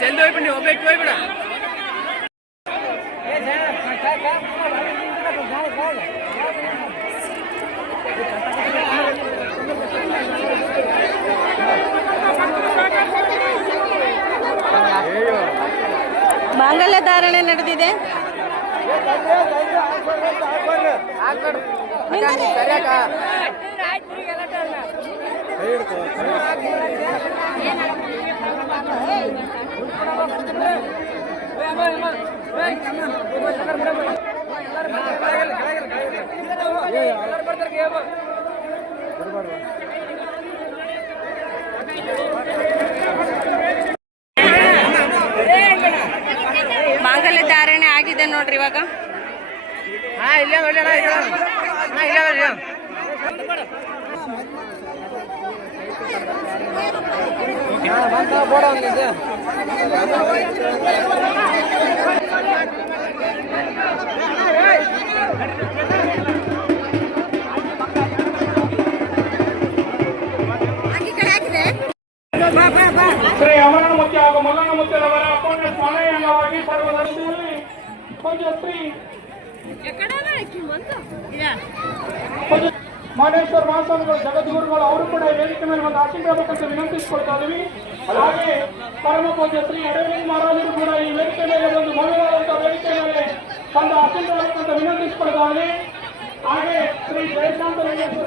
ಜಲ್ದಿ ಹೋಗ್ಬಿಡಿ ಒಬ್ಬಟ್ಟು ಹೋಗ್ಬಿಡ ಮಾಂಗಲ್ಯ ಧಾರಣೆ ನಡೆದಿದೆ. ಮಾಂಗಲ್ಯ ಧಾರಣೆ ಆಗಿದೆ ನೋಡ್ರಿ ಇವಾಗ. ಶ್ರೀ ಅಮರನಮುತ್ಯ ಹಾಗೂ ಮಲ್ಲನಮುತ್ಯರವರ ಅಪೂರ್ಣ ಸ್ಮರಣೆಯ ಅಂಗವಾಗಿ ಸರ್ವದರ್ಶಿಯಲ್ಲಿ ಪೂಜ್ಯಶ್ರೀ ಮಾದೇಶ್ವರ ಮಹಾಸ್ವಾಮಿಗಳು ಜಗದ್ಗುರುಗಳು ಅವರು ಕೂಡ ವೇದಿಕೆ ಮೇಲೆ ಒಂದು ಆಶೀರ್ವಾದಕ್ಕಂತ ವಿನಂತಿಸಿಕೊಳ್ತಾ ಇದ್ದೀವಿ. ಹಾಗೆ ಪರಮ ಪೂಜ್ಯ ಶ್ರೀ ಅಡವಿಲಿಂಗ ಮಹಾರಾಜರು ಕೂಡ ಈ ವೇದಿಕೆ ಮೇಲೆ ಒಂದು ಭವ್ಯವಾದಂತಹ ವೇದಿಕೆ ಮೇಲೆ ಒಂದು ಆಶೀರ್ವಾದಕ್ಕಂತ ವಿನಂತಿಸಿಕೊಳ್ತಾ ಇದ್ದೀವಿ. ಹಾಗೆ ಶ್ರೀ ಜಯಶಾಂತಲಿಂಗೇಶ್ವರ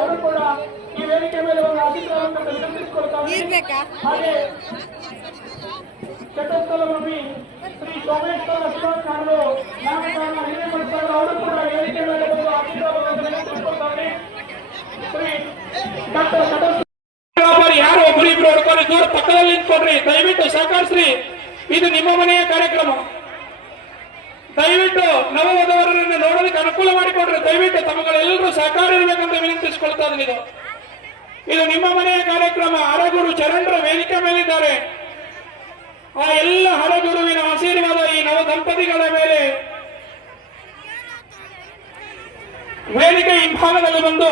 ಅವರು ಕೂಡ ಈ ವೇದಿಕೆ ಮೇಲೆ ಒಂದು ಆಶೀರ್ವಾದಕ್ಕಂತ ವಿನಂತಿಸಿಕೊಳ್ತಾ ಇದ್ದೀವಿ. ಹಾಗೆ ಚಟಸ್ಥಲಭೂಮಿ ಶ್ರೀ ಸೋಮೇಶ್ವರ ಶಿವಕಾರರು ನಾಮಕರಣ ಹಿರೇಮಠರು ಅವರು ಕೂಡ ವೇದಿಕೆ ಮೇಲೆ ಒಂದು ಆಶೀರ್ವಾದವನ್ನು ವಿನಂತಿಸಿಕೊಳ್ತಾರೆ. ಶ್ರೀ ಡಾಕ್ಟರ್ ಯಾರು ಒಬ್ಬರು ಇಬ್ರು ಹೊಡ್ಕೊಂಡು ದೂರ ಪಕ್ಕದಲ್ಲಿ ನಿಂತ್ಕೊಡ್ರಿ, ದಯವಿಟ್ಟು ಸಹಕರಿಸ್ರಿ. ಇದು ನಿಮ್ಮ ಮನೆಯ ಕಾರ್ಯಕ್ರಮ. ದಯವಿಟ್ಟು ನವವಧವರನ್ನು ನೋಡೋದಕ್ಕೆ ಅನುಕೂಲ ಮಾಡಿಕೊಡ್ರಿ. ದಯವಿಟ್ಟು ತಮ್ಮಗಳೆಲ್ಲರೂ ಸಹಕಾರ ಇರಬೇಕಂತ ವಿನಂತಿಸಿಕೊಳ್ತಾ ಇದ್ದೀನಿ. ಇದು ನಿಮ್ಮ ಮನೆಯ ಕಾರ್ಯಕ್ರಮ. ಹರಗುರು ಚರಣರು ವೇದಿಕೆ ಮೇಲಿದ್ದಾರೆ. ಆ ಎಲ್ಲ ಹರಗುರುವಿನ ಆಶೀರ್ವಾದ ಈ ನವ ದಂಪತಿಗಳ ಮೇಲೆ ವೇದಿಕೆ ಹಿಂಭಾಗದಲ್ಲಿ ಬಂದು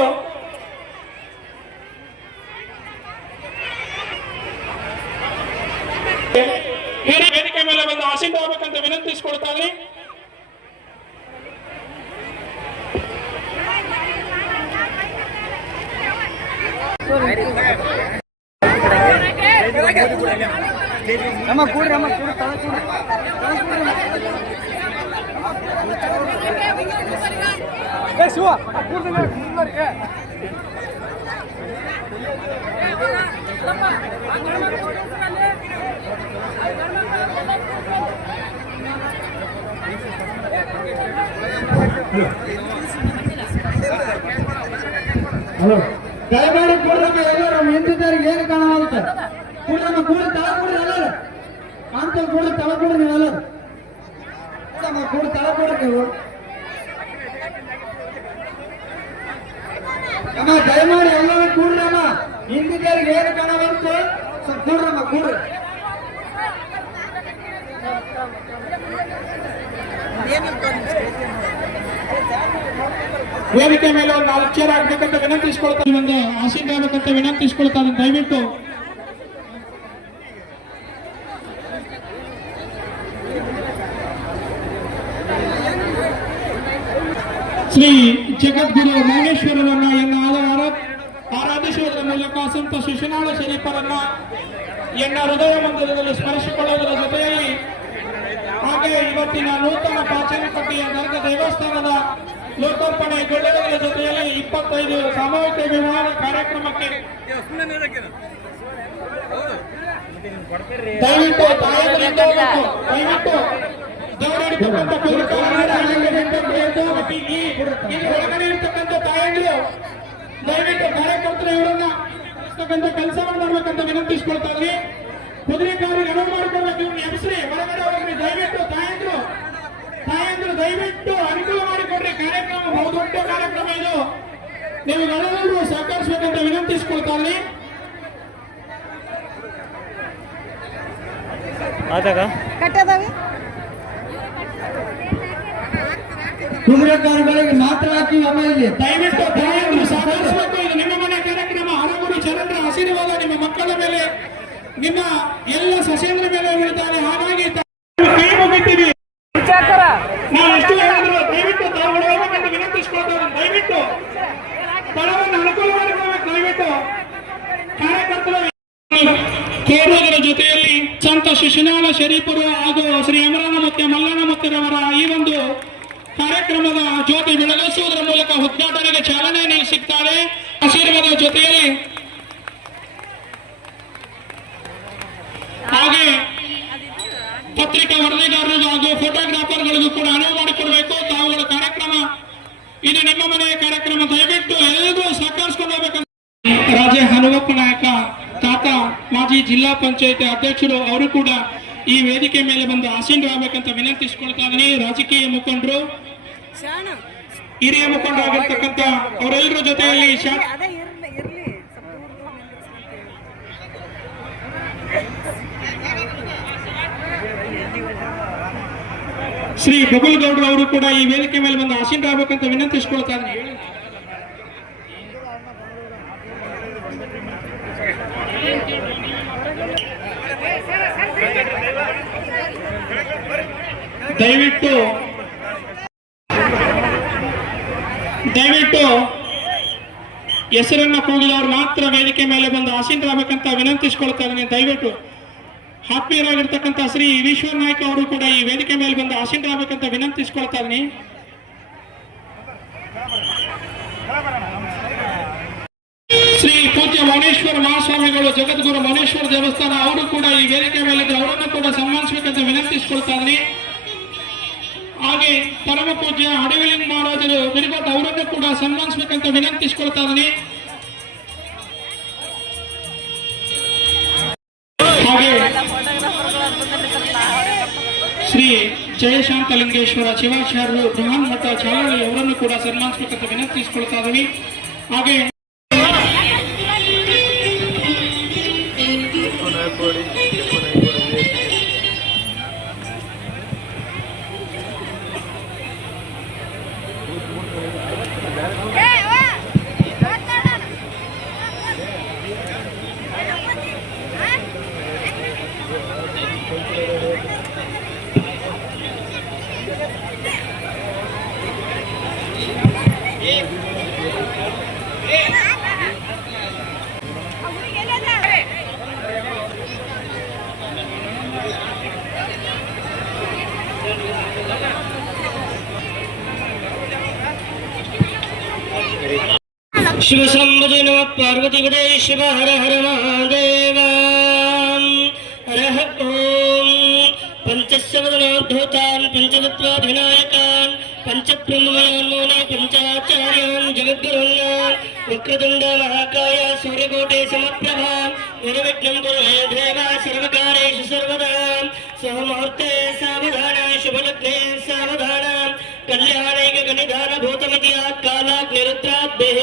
ಹಿರಿಯ ವೇದಿಕೆ ಮೇಲೆ ಬಂದು ಆಶೀರ್ವಾದಕ್ಕಂತ ವಿನಂತಿಸಿಕೊಳ್ತಾ ಇದ್ದೀನಿ. ನಮ್ಮ ಕೂಡ ತಳ ಕೂಡ ಶಿವ ಹಲೋ ದಯಮಾಡಿ ಕೂಡ್ರಮ್ಮ ಎಲ್ಲರೂ ನಿಂತಿದ್ದವ್ರಿಗೆ ಏನು ಕಾಣವಾಗುತ್ತೆ. ಕೂಡ್ರಮ್ಮ ಕೂಡ ತಳ ಕೂಡ್ರಿ ಎಲ್ಲರೂ ಅಂತ ಕೂಡ ತಳ ಕೂಡ್ರಿ ನೀವೆಲ್ಲರೂ ಕೂಡ ತಳ ಕೂಡ್ರಿ ನೀವು. ಅಮ್ಮ ದಯಮಾಡಿ ಎಲ್ಲರೂ ಕೂಡ್ರಮ್ಮ ನಿಂತಿದ್ದವ್ರಿಗೆ ಏನು ಕಾಣವಾಗುತ್ತೆ. ಸ್ವಲ್ಪ ಕೂಡ್ರಮ್ಮ ಕೂಡ್ರಿ. ವೇದಿಕೆ ಮೇಲೆ ಒಂದು ಅಕ್ಷರ ಆಗ್ಬೇಕಂತ ವಿನಂತಿಸಿಕೊಳ್ತಾ ಒಂದು ಆಶೀರ್ವಾದ ಆಗ್ಬೇಕಂತ ವಿನಂತಿಸಿಕೊಳ್ತಾ ದಯವಿಟ್ಟು ಶ್ರೀ ಜಗದ್ಗುರು ಮೌನೇಶ್ವರರನ್ನ ಆರಾಧಿಸುವುದರ ಮೂಲಕ ಸಂತ ಶಿಶುನಾಳ ಶರೀಫರನ್ನ ಎನ್ನ ಹೃದಯ ಮಂದಿರದಲ್ಲಿ ಸ್ಮರಿಸಿಕೊಳ್ಳುವುದರ ಜೊತೆಯಲ್ಲಿ ಹಾಗೆ ಇವತ್ತಿನ ನೂತನ ಪಾಚನಕಟ್ಟೆಯ ದರ್ಗ ದೇವಸ್ಥಾನದ ಲೋಕಾರ್ಪಣೆಗೊಳ್ಳುವುದರ ಜೊತೆಯಲ್ಲಿ 25 ಸಾಮೂಹಿಕ ವಿವಾಹ ಕಾರ್ಯಕ್ರಮಕ್ಕೆ ದಯವಿಟ್ಟು ದಯವಿಟ್ಟು ಒಳಗಡೆ ಇರ್ತಕ್ಕಂಥ ತಾಯಂದಿರು ದಯವಿಟ್ಟು ಕಾರ್ಯಕರ್ತರು ಇವರನ್ನ ಕೆಲಸವನ್ನು ಮಾಡ್ಬೇಕಂತ ವಿನಂತಿಸಿಕೊಳ್ತಾ ಇದ್ವಿ. ಕುದುರೆಕಾರಿಗೆ ಅನುವು ಮಾಡಿಕೊಡ್ಬೇಕು. ಇವ್ರನ್ನ ಎಬ್ಸ್ರಿ, ಹೊರಗಡೆ ಹೋಗ್ರಿ. ದಯವಿಟ್ಟು ತಾಯಂದ್ರು ದಯವಿಟ್ಟು ಅನುಕೂಲ ಮಾಡಿಕೊಡ್ರಿ. ಕಾರ್ಯಕ್ರಮ ಬಹುದೊಡ್ಡ ಕಾರ್ಯಕ್ರಮ ಇದು. ನೀವುಗಳೆಲ್ಲರೂ ಸಹಕರಿಸಬೇಕಂತ ವಿನಂತಿಸಿಕೊಳ್ತಾ ಇದ್ವಿ. ಕಟ್ಟದಾವೆ ಕುದುರೆಕಾರಗಳಿಗೆ ಮಾತ್ರ ಹಾಕಿ ಒಮ್ಮೆ ಇಲ್ಲಿ ದಯವಿಟ್ಟು ತಾಯಂದ್ರು ಸಹಕರಿಸಬೇಕು. ಇದು ನಿಮ್ಮ ಮನೆ ಕಾರ್ಯಕ್ರಮ. ಹರಗುರು ಚರಣರ ಆಶೀರ್ವಾದ ನಿಮ್ಮ ಮಕ್ಕಳ ಮೇಲೆ, ನಿಮ್ಮ ಎಲ್ಲ ಸಸ್ಯಗಳ ಮೇಲೆ ಬೀಳ್ತಾರೆ. ಹಾಗಾಗಿ ಕೈ ಮುಗಿತೀವಿ. ನಾವು ಎಷ್ಟು ಹೇಳಿದ್ರು ದಯವಿಟ್ಟು ತಾವು ಹೋಗಬೇಕೆಂದು ವಿನಂತಿಸಿಕೊಳ್ತಾರೆ. ದಯವಿಟ್ಟು ಸ್ಥಳವನ್ನು ಅನುಕೂಲ ಮಾಡಿಕೊಳ್ಬೇಕು. ದಯವಿಟ್ಟು ಕಾರ್ಯಕರ್ತರು ಕೋರುವುದರ ಜೊತೆಯಲ್ಲಿ ಸಂತ ಶಿಶುನಾಳ ಶರೀಫರು ಹಾಗೂ ಶ್ರೀ ಅಮರನ ಮತ್ತೆ ಮಲ್ಲನ ಮತ್ತರವರ ಈ ಒಂದು ಕಾರ್ಯಕ್ರಮದ ಜ್ಯೋತಿ ಬೆಳಗಿಸುವುದರ ಮೂಲಕ ಉದ್ಘಾಟನೆಗೆ ಚಾಲನೆ ನೀಡಿಸುತ್ತಾರೆ. ಆಶೀರ್ವಾದದ ಜೊತೆಯಲ್ಲಿ ಹಾಗೆ ಪತ್ರಿಕಾ ವರದಿಗಾರರು ಹಾಗೂ ಫೋಟೋಗ್ರಾಫರ್ಗಳಿಗೂ ಕೂಡ ಅನುವು ಮಾಡಿಕೊಡ್ಬೇಕು. ತಾವುಗಳ ಕಾರ್ಯಕ್ರಮ ಇದು ನಿಮ್ಮ ಮನೆಯ ಕಾರ್ಯಕ್ರಮ. ದಯವಿಟ್ಟು ಎಲ್ಲರೂ ಸಹಕರಿಸಿಕೊಂಡು ಹೋಗ್ಬೇಕಂತ ರಾಜ ಹನುಮಪ್ಪ ನಾಯಕ ತಾತ ಮಾಜಿ ಜಿಲ್ಲಾ ಪಂಚಾಯತ್ ಅಧ್ಯಕ್ಷರು ಅವರು ಕೂಡ ಈ ವೇದಿಕೆ ಮೇಲೆ ಬಂದು ಆಸೀನರಾಗಬೇಕಂತ ವಿನಂತಿಸಿಕೊಳ್ತಾ ಇದ್ದೀನಿ. ರಾಜಕೀಯ ಮುಖಂಡರು, ಹಿರಿಯ ಮುಖಂಡರಾಗಿರ್ತಕ್ಕಂಥ ಅವರೆಲ್ಲರ ಜೊತೆಯಲ್ಲಿ ಶ್ರೀ ಬಬುಲ್ ಗೌಡ್ರು ಅವರು ಕೂಡ ಈ ವೇದಿಕೆ ಮೇಲೆ ಬಂದು ಆಸೀನರಾಗಬೇಕಂತ ವಿನಂತಿಸಿಕೊಳ್ತಾ ಇದ್ದೀನಿ. ದಯವಿಟ್ಟು ಹೆಸರನ್ನ ಕೂಗಿದವರು ಮಾತ್ರ ವೇದಿಕೆ ಮೇಲೆ ಬಂದು ಆಸೀನರಾಗಬೇಕಂತ ವಿನಂತಿಸಿಕೊಳ್ತಾ ಇದ್ದೀನಿ. ದಯವಿಟ್ಟು ಆತ್ಮೀಯರಾಗಿರ್ತಕ್ಕಂಥ ಶ್ರೀ ಈಶ್ವರ ನಾಯ್ಕ ಅವರು ಕೂಡ ಈ ವೇದಿಕೆ ಮೇಲೆ ಬಂದು ಆಸೀನರಾಗಬೇಕಂತ ವಿನಂತಿಸಿಕೊಳ್ತಾ ಇದ್ದೀನಿ. ಶ್ರೀ ಪೂಜ್ಯ ಮೌನೇಶ್ವರ ಮಹಾಸ್ವಾಮಿಗಳು ಜಗದ್ಗುರು ಮೌನೇಶ್ವರ ದೇವಸ್ಥಾನ ಅವರು ಕೂಡ ಈ ವೇದಿಕೆ ಮೇಲೆ ಅವರನ್ನು ಕೂಡ ಸನ್ಮಾನಿಸಬೇಕಂತ ವಿನಂತಿಸಿಕೊಳ್ತಾ ಇದ್ದೀನಿ. ಹಾಗೆ ಪರಮ ಪೂಜ್ಯ ಅಡವಿಲಿಂಗ ಮಹಾರಾಜರು ಬಿರುಗಟ್ಟ ಅವರನ್ನು ಕೂಡ ಸನ್ಮಾನಿಸಬೇಕಂತ ವಿನಂತಿಸಿಕೊಳ್ತಾ ಇದ್ದೀನಿ. ಹಾಗೆ ಶ್ರೀ ಜಯಶಾಂತಲಿಂಗೇಶ್ವರ ಶಿವಾಚಾರ್ಯರು ಬೃಹನ್ ಮಠ ಚಾಲಳಿ ಅವರನ್ನು ಕೂಡ ಸನ್ಮಾನಿಸಬೇಕಂತ ವಿನಂತಿಸಿಕೊಳ್ತಾ ಇದ್ದೀವಿ. ಹಾಗೆ शिव शंभुजे नमः पार्वतीपते शिव हर हर महादेव हरः ओम पंचस्वदनोद्धूतान् पंचतत्त्वाधिनायकान् पंचब्रह्ममयान् मौने पंचाचार्यान् जगद्गुरून् वक्रतुण्ड महाकाय सूर्यकोटि समप्रभा निर्विघ्नं कुरु मे देव सर्वकारेषु सर्वदा सहमुहूर्ते सावधान शुभलग्ने सावधान कल्याणैक गणिधान भूतमितियात् कालात् निरुद्राद्भिः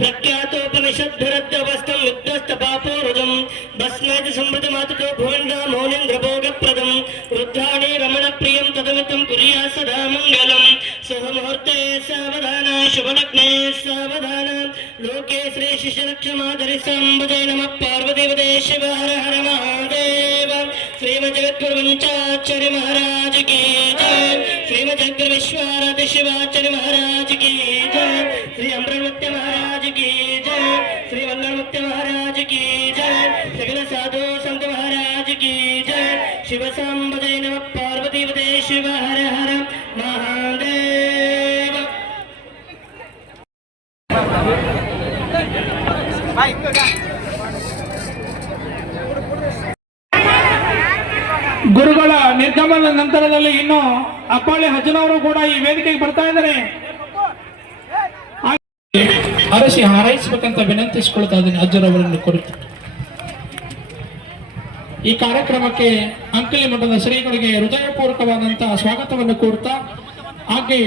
प्रख्यातोपनिषद्भिरद्वस्तं विद्वस्तपापोरुजं भस्मेति संवृतमातुको भुवन्ना मौनीन्द्रभोगप्रदं रुद्राणि रमणप्रियं तदमितं कुर्या सदा मङ्गलं सहमुहूर्ते सावधान शुभलग्ने सावधान लोके श्री शिशलक्षमाधरि संभुजे नमः पार्वतीपते शिव हर हर महादेव श्रीमज्जगद्गुरुवंचाचार्य महाराज की जय श्रीमज्जगद्गुरु विश्वाराध्य शिवाचार्य महाराज की जय श्री अमृतमूर्ति महाराज की जय श्री वल्लभमूर्ति महाराज की जय सकल साधु संत महाराज की जय शिव संभजे नमः पार्वतीपते शिव हर हर महादेव ಗುರುಗಳ ನಿರ್ಗಮನದ ನಂತರದಲ್ಲಿ ಇನ್ನು ಅಪ್ಪಾಳಿ ಹಜ್ಜನವರು ಕೂಡ ಈ ವೇದಿಕೆಗೆ ಬರ್ತಾ ಇದ್ದಾರೆ. ಅರಸಿ ಹಾರೈಸಬೇಕಂತ ವಿನಂತಿಸಿಕೊಳ್ತಾ ಇದ್ದೀನಿ ಅಜ್ಜರವರನ್ನು ಕುರಿತು. ಈ ಕಾರ್ಯಕ್ರಮಕ್ಕೆ ಅಂಕಲಿ ಮಠದ ಶ್ರೀಗಳಿಗೆ ಹೃದಯಪೂರ್ವಕವಾದಂತಹ ಸ್ವಾಗತವನ್ನು ಕೋರ್ತಾ, ಹಾಗೆ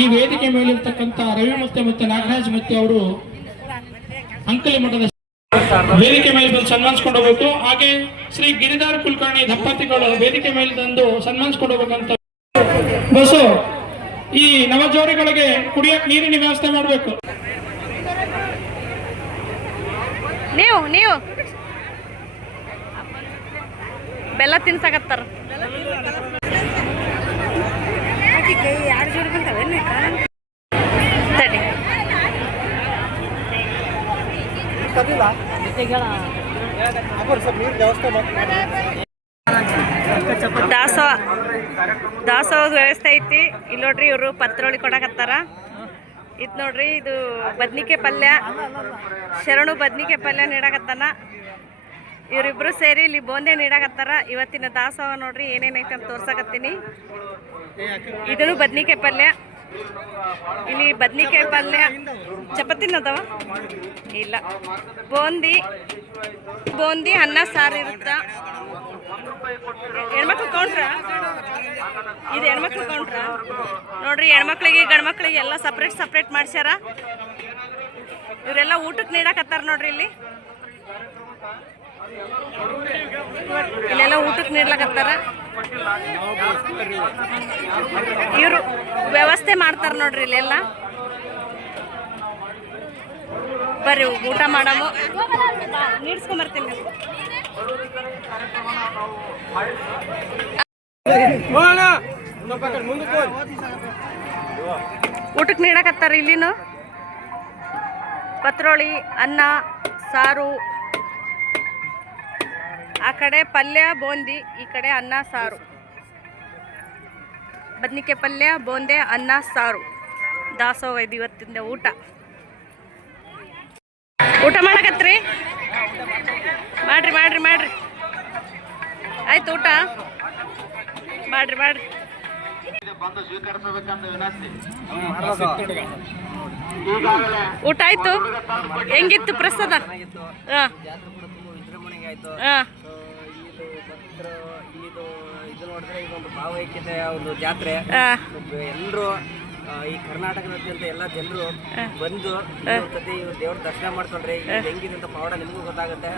ಈ ವೇದಿಕೆ ಮೇಲಿರ್ತಕ್ಕಂಥ ರವಿ ಮತ್ತೆ ನಾಗರಾಜ್ ಮತ್ತೆ ಅವರು ಅಂಕಲಿ ಮಠದ ವೇದಿಕೆ ಮೇಲೆ ಬಂದು ಸನ್ಮಾನಿಸ್ಕೊಂಡು ಹೋಗ್ಬೇಕು. ಹಾಗೆ ಶ್ರೀ ಗಿರಿಧಾರ ಕುಲಕರ್ಣಿ ದಂಪತಿಗಳು ವೇದಿಕೆ ಮೇಲೆ ತಂದು ಸನ್ಮಾನಿಸ್ಕೊಂಡು ಹೋಗ್ಬೇಕಂತ ಬಸ್ಸು ಈ ನವಜೋಡಿಗಳಿಗೆ ಕುಡಿಯಕ್ಕೆ ನೀರಿನ ವ್ಯವಸ್ಥೆ ಮಾಡಬೇಕು. ನೀವು ಬೆಲ್ಲ ತಿನ್ಸಕತ್ತಾರ. ತಡಿ. ದಾಸೋಹದ ವ್ಯವಸ್ಥೆ ಐತಿ. ಇಲ್ಲಿ ನೋಡ್ರಿ ಇವರು ಪತ್ರೊಳಿ ಕೊಡಕತ್ತಾರ. ಇದು ನೋಡ್ರಿ ಇದು ಬದ್ನಿಕಾಯಿ ಪಲ್ಯ, ಶರಣು ಬದ್ನಿಕಾಯಿ ಪಲ್ಯ ನೀಡಕತ್ತಾನ. ಇವರಿಬ್ರು ಸೇರಿ ಇಲ್ಲಿ ಬೋಂದೆ ನೀಡಕತ್ತಾರ. ಇವತ್ತಿನ ದಾಸೋಹ ನೋಡ್ರಿ ಏನೇನೈತೆ ಅಂತ ತೋರ್ಸಕತ್ತೀನಿ. ಇದನ್ನು ಬದ್ನಿಕಾಯಿ ಪಲ್ಯ. ಇಲ್ಲಿ ಬದ್ನಿಕಾಯಿ ಪಲ್ಯ ಚಪಾತಿನದವ ಇಲ್ಲ, ಬೋಂದಿ ಅನ್ನ ಸಾರು ಇರುತ್ತ. ಹೆಣ್ಮಕ್ಳು ಕೌಂಟ್ರ ಇದು, ಹೆಣ್ಮಕ್ಳು ಕೌಂಟ್ರ ನೋಡ್ರಿ. ಹೆಣ್ಮಕ್ಳಿಗೆ ಗಂಡ್ಮಕ್ಳಿಗೆ ಎಲ್ಲ ಸಪ್ರೇಟ್ ಮಾಡ್ಸ್ಯಾರ. ಇವರೆಲ್ಲ ಊಟಕ್ಕೆ ನೀಡಕತ್ತಾರ ನೋಡ್ರಿ. ಇಲ್ಲೆಲ್ಲ ಊಟಕ್ಕೆ ನೀಡ್ಲಕತ್ತಾರ. ಇವರು ವ್ಯವಸ್ಥೆ ಮಾಡ್ತಾರ ನೋಡ್ರಿ. ಇಲ್ಲೆಲ್ಲ ಬರ್ರಿ ಊಟ ಮಾಡಮು. ನೀಡ್ಸ್ಕೊಂಬರ್ತೀನಿ. ಊಟಕ್ಕೆ ನೀಡಕತ್ತಾರ. ಇಲ್ಲಿನು ಪತ್ರೋಳಿ, ಅನ್ನ ಸಾರು, ಆ ಕಡೆ ಪಲ್ಯ ಬೋಂದಿ, ಈ ಕಡೆ ಅನ್ನ ಸಾರು. ಬದ್ನಿಕಾಯಿ ಪಲ್ಯ, ಬೋಂದೆ, ಅನ್ನ ಸಾರು. ದಾಸೋಹ ಇದು ಇವತ್ತಿಂದ ಊಟ. ಊಟ ಮಾಡಕತ್ರಿ? ಮಾಡ್ರಿ ಆಯ್ತು. ಊಟ ಮಾಡ್ರಿ. ಊಟ ಆಯ್ತು. ಹೆಂಗಿತ್ತು ಪ್ರಸಾದ? ಇದು ನೋಡಿದ್ರೆ ಇದೊಂದು ಭಾವೈಕ್ಯತೆ ಒಂದು ಜಾತ್ರೆ. ಎಲ್ಲರೂ ಈ ಕರ್ನಾಟಕದಾದ್ಯಂತ ಎಲ್ಲ ಜನರು ಬಂದು ದೇವ್ರ ದರ್ಶನ ಮಾಡ್ಕೊಂಡ್ರೆ ಹೆಂಗಿದೆ ಅಂತ ಪವಾಡ ನಿಮಗೂ ಗೊತ್ತಾಗುತ್ತೆ.